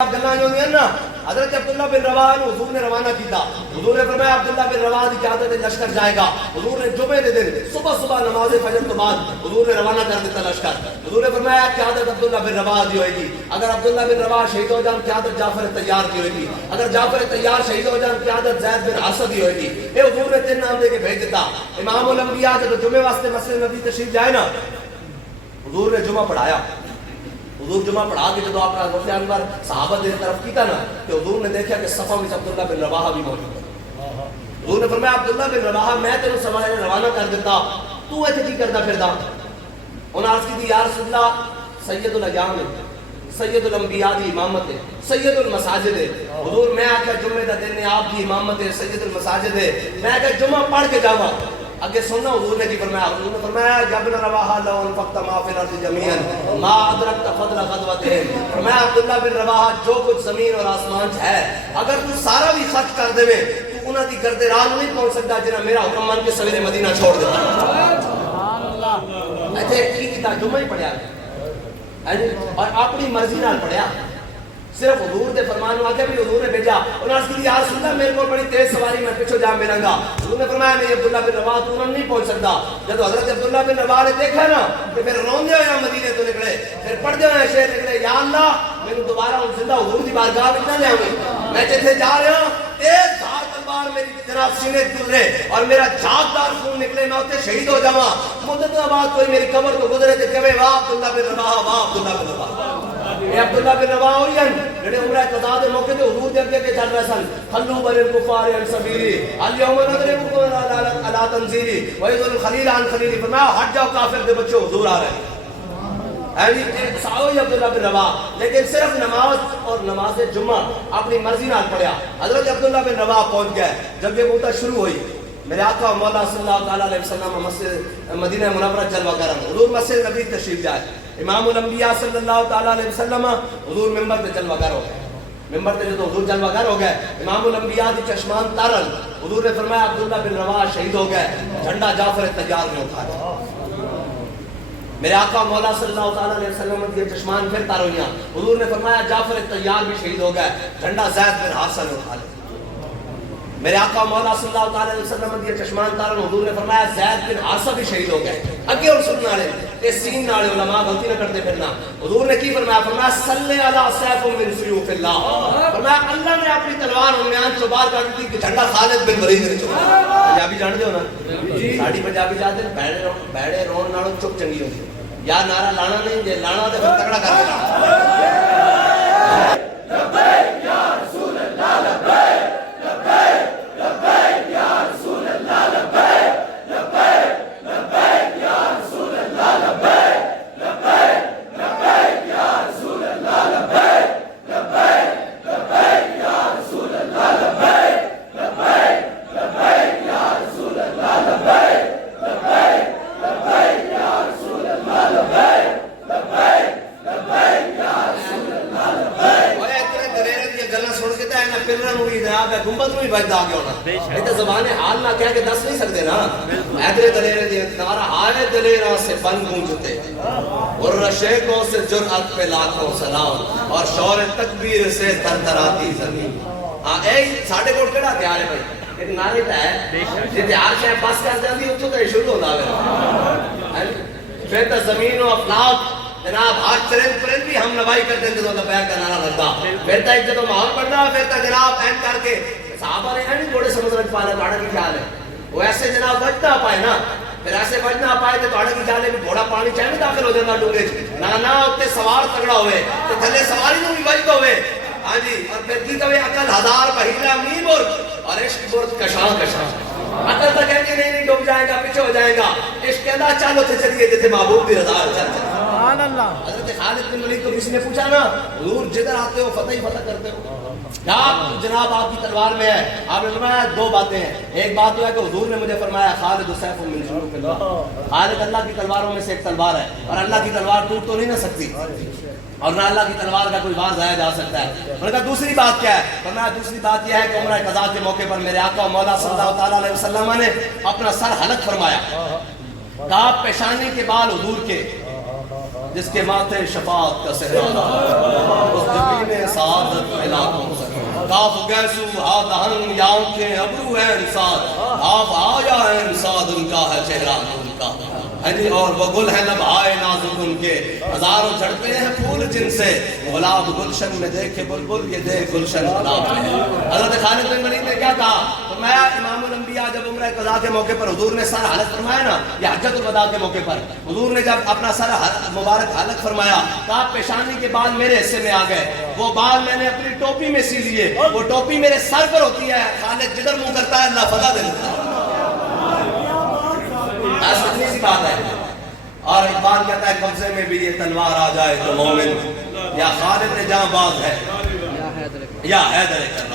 گلاں جو ہوندیاں نا حضرت عبداللہ بن رواحہ نے حضور نے روانہ کیتا. حضور نے فرمایا عبداللہ بن رواحہ کی قیادت لشکر جائے گا. حضور نے جمعے کے دن صبح صبح نماز فجر کے بعد حضور نے روانہ کر دیتا لشکر. حضور نے فرمایا قیادت عبداللہ بن رواحہ کی ہوئے گی. اگر عبداللہ بن رواحہ شہید ہو جان قیادت جعفر طیار کی ہوئے گی. اگر جعفر طیار شہید ہو جان قیادت زید بن اسد کی ہوئے گی. یہ حضور نے تین نام دے کے بھیج دیتا. امام الانبیاء جب جمعے واسطے مسجد نبی تشریف جائے نا حضور نے جمعہ پڑھایا. حضور جمعہ پڑھا کے جب آپ کا وفد انور صحابہ دے طرف کیتا نا کہ حضور نے دیکھا کہ صفہ میں عبداللہ بن رواحہ بھی موجود ہے. حضور نے فرمایا عبداللہ بن رواحہ میں تینوں سوائے روانہ کر دیتا تو ایتھے کی کردا پھردا. انہاں عرض کی یا رسول اللہ سید الایام ہے, سید الانبیاء دی امامت ہے, سید المساجد ہے. حضور میں آ کے جمعے دا دن آپ کی امامت ہے, سید المساجد ہے, میں آ کے جمعہ پڑھ کے جاواں. اگے سننا حضور نے کی فرمایا. حضور نے فرمایا یا ابن رواحہ لو انفقت ما فی الارض جميعا ما ادرکت فضل غزوتهم. فرمایا عبداللہ بن رواحہ جو کچھ زمین اور آسمان ہے اگر تو سارا بھی خرچ کر دے تو انہاں دی گردے راہ نہیں پہنچ سکتا جنہاں میرا حکم مان کے سویرے مدینہ چھوڑ دیتا. سبحان اللہ. ایتھے کی کیتا جمعہ ہی پڑھیا اور اپنی مرضی نال پڑھیا. صرف حضور دے فرمان آگے بھی حضور نے بھیجا. انہوں نے کہا یا رسول اللہ میرے کو بڑی تیز سواری میں پیچھے جا ملاں گا. حضور نے فرمایا نہیں عبداللہ بن رواحہ تو نہیں پہنچ سکتا. جب حضرت عبداللہ بن رواحہ نے دیکھا نا تو پھر روندے ہوئے مدینے تو نکلے, پھر پڑھتے ہوئے شعر نکلے یا اللہ میں دوبارہ ان زندہ حضور دی بارگاہ میں نہ لے آویں. میں جتھے جا رہا ہوں تیز دھار تلوار میری جناب سینے گزرے اور میرا جھاگدار خون نکلے میں اوتے شہید ہو جاواں. مدت بعد کوئی میری قبر کو گزرے تے کہے واہ عبداللہ بن رواحہ, واہ عبداللہ بن رواحہ. یہ عبداللہ بن رواحہ ہوئی ہیں جڑے عمرہ قضاء دے موقع تے حضور دے اگے چل رہے سن. خلو بن الکفار عن سبیلی الیوم نضربکم علی تنزیلی ویذ الخلیل عن خلیلی. فرمایا ہٹ جاؤ کافر دے بچوں حضور آ رہے ہیں. عبداللہ بن رواحہ لیکن صرف نماز اور نماز جمعہ اپنی مرضی نال پڑھیا. حضرت عبداللہ بن رواحہ پہنچ گئے. جب یہ موتا شروع ہوئی میرے آقا مولا صلی اللہ علیہ وسلم مسجد مدینہ منورہ جلوہ گر. حضور مسجد نبی تشریف جائے. امام الانبیاء صلی اللہ علیہ وسلم حضور ممبر تے جلوہ گر ہو گئے. ممبر تے جو حضور جلوہ گر ہو گئے امام الانبیاء دی چشمان تارن. حضور نے فرمایا عبداللہ بن رواحہ شہید ہو گئے, جھنڈا جعفر طیار نے اٹھایا. میرے آقا مولا صلی اللہ علیہ وسلم کے چشمان پھر تارویاں. حضور نے فرمایا جعفر طیار بھی شہید ہو گئے, جھنڈا زید بن حارثہ نے اٹھا لیا. میرے آقا مولا صلی اللہ علیہ وسلم کے چشمان تارن. حضور نے فرمایا زید بن حارثہ بھی شہید ہو گئے. اگے اور سننا والے اے سین نالے علماء غلطی نہ کرتے پھرنا. حضور نے کی فرمایا؟ فرمایا صلی علی سیف من سیوف اللہ. فرمایا اللہ نے اپنی تلوار میان چوں باہر کر دی کہ جھنڈا خالد بن ولید نے چکا. پنجابی جان دے ہو نا ساڈی پنجابی جاتے بیڑے رون نالوں چپ چنگی ہوندی. یا نعرہ لانا نہیں, جے لانا تے پھر تگڑا کر کے لانا. لبیک یا رسول اللہ لبیک لبیک لبیک یا رسول اللہ لبیک لبیک لبیک یا رسول اللہ لبیک لبیک لبیک یا رسول اللہ لبیک لبیک لبیک یا رسول اللہ لبیک لبیک لبیک یا رسول اللہ لبیک لبیک لبیک یا رسول اللہ لبیک لبیک لبیک یا رسول اللہ لبیک. اوے اتنے دلیرے دی گلاں سن کے تے نہ پلراں نوں بھی جناب گنبد نوں بھی بجدا آ گیا ہونا. اے تے زبان حال نہ کہہ کے دس نہیں سکدے نا. اتنے دلیرے دی نعرہ آئے دلیراں سے بن گونجتے اور رشیقوں سے جرأت پہ لاکھوں سلام اور شور تکبیر سے تھرتھراتی زمین. ہاں اے ساڈے کول کیڑا ہتھیار ہے بھائی؟ ایک نعرے تے ہے جے ہتھیار سے پاس کر جاندی اوتھوں تے شروع ہوندا ہے. پھر تے زمین و افلاک جناب ہر چرند پرند بھی ہم نوائی کرتے ہیں جدو لبیک کا نعرہ لگتا. پھر تے جدو ماحول بننا پھر تے جناب این کر کے صحابہ نے نہیں گھوڑے سمندر وچ پانا. تہاڈا کی خیال ہے وہ ایسے جناب بچنا پائے نا؟ پھر ایسے بچنا پائے تو تہاڈا کی خیال ہے گھوڑا پانی چاہے نہیں داخل ہو جاتا ڈونگے چ؟ نہ اوتے سوار تگڑا ہوئے تے تھلے سواری نوں بھی بچدا ہوئے. ہاں جی اور پھر کی کہے عقل ہزار پہیلا می برج اور عشق برج کشاں کشاں. عقل تو کہتی نہیں ڈوب جائے گا پیچھے ہو جائے گا. عشق کہتا چلو تے چلیے جتھے محبوب دی رضا چل چل. سبحان اللہ. حضرت خالد بن ولید کو کسی نے پوچھا نا حضور جدھر آتے ہو فتح ہی فتح کرتے ہو کیا جناب آپ کی تلوار میں ہے؟ آپ نے فرمایا دو باتیں ہیں. ایک بات تو ہے کہ حضور نے مجھے فرمایا خالد سیف من سیوف اللہ. خالد اللہ کی تلواروں میں سے ایک تلوار ہے اور اللہ کی تلوار ٹوٹ تو نہیں نہ سکتی اور نہ اللہ کی تلوار کا کوئی وار ضائع جا سکتا ہے. انہوں نے کہا دوسری بات کیا ہے؟ فرمایا دوسری بات یہ ہے کہ عمرہ قضاء کے موقع پر میرے آقا مولا صلی اللہ علیہ وسلم نے اپنا سر حلق فرمایا. کہا پیشانی کے بال حضور کے جس کے ماتھے شفاعت کا صحرا اس جبین سعادت علاقوں سے کاف گیسو ہاتھن یا آنکھیں ابرو ہیں انساد آپ آیا ہے انساد ان کا ہے چہرہ ان کا اور وہ گل ہے لب آئے نازک ان کے ہزاروں جھڑتے ہیں پھول جن سے گلاب گلشن میں دیکھے بلبل یہ دیکھ گلشن گلاب میں حضرت خالد بن ولید نے کیا کہا فرمایا امام الانبیاء جب عمرہ قضا کے موقع پر حضور نے سر حلق فرمایا نا یا حجۃ الوداع کے موقع پر حضور نے جب اپنا سر مبارک حلق فرمایا کہا پیشانی کے بال میرے حصے میں آ گئے وہ بال میں نے اپنی ٹوپی میں سی لیے وہ ٹوپی میرے سر پر ہوتی ہے خالد جدھر منہ کرتا ہے اللہ فضا دے دیتا ہے اتنی سی بات ہے اور اقبال کہتا ہے قبضے میں بھی یہ تلوار آ جائے تو مومن یا خالد جاں باز ہے یا حیدر